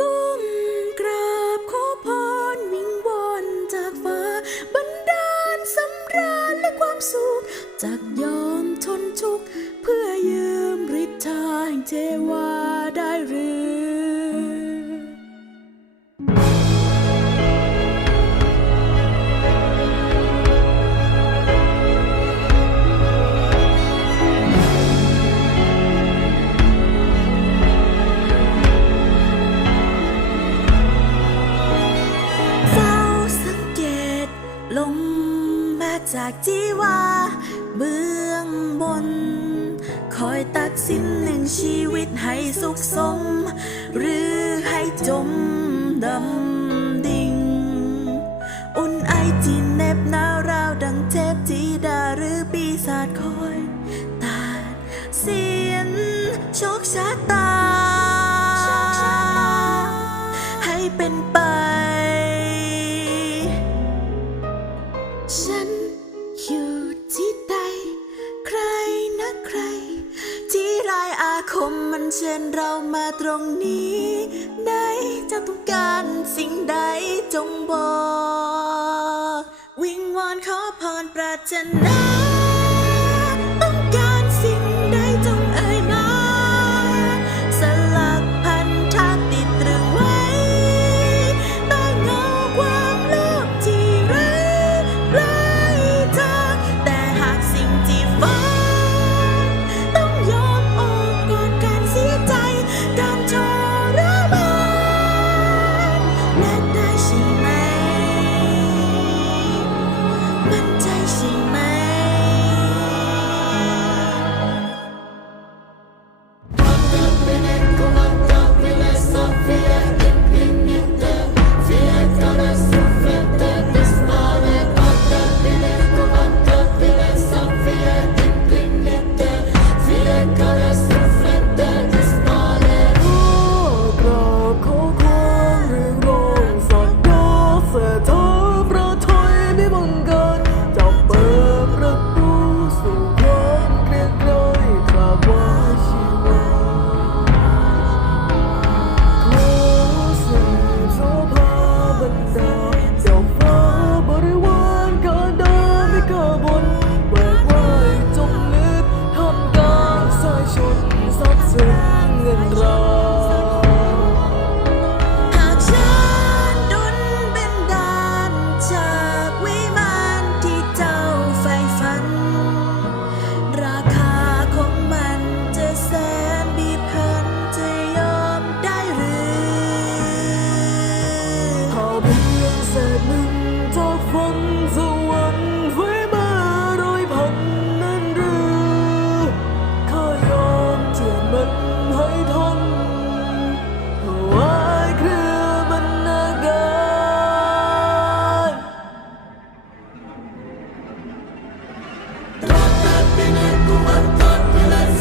ก้มกราบขอพรวิงวอนจากฟ้าบันดาลสำราญและความสุขจากยอมทนทุกข์เพื่อยืมฤทธาแห่งเทวาได้หรือ ลงมาจากจีวาเบื้องบน คอยตัดสินหนึ่งชีวิตให้สุขสม หรือให้จมดำดิ่ง อุ่นไอจีเน็บหนาวราวดังเทพธิดาหรือปีศาจคอยตาดเสียนโชคชะตา เชิญเรามาตรงนี้ไหนเจะต้องการสิ่งใดจงบอก วิงวอนขอพรปรารถนา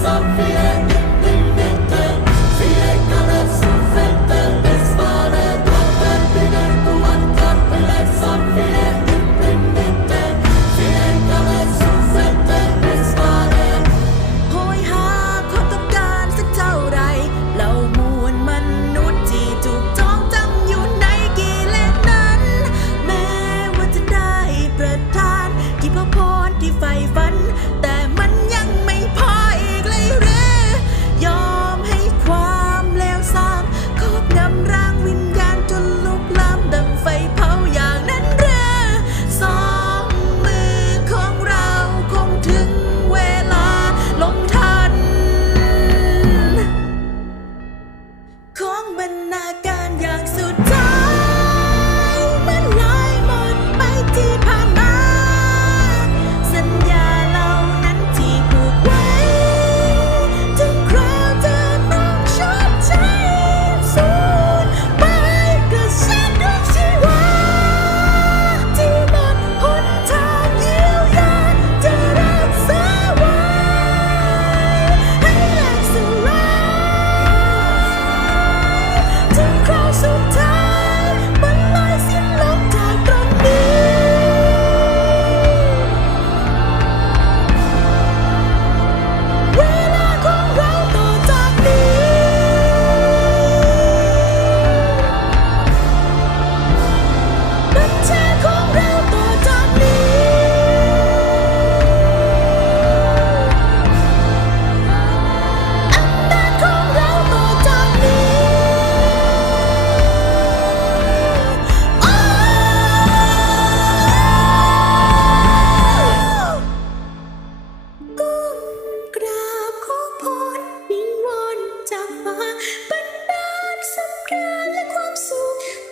something. นาการอย่างสุด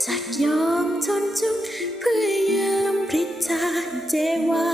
จักยอมทนทุกเพื่อยามพริตาเจวา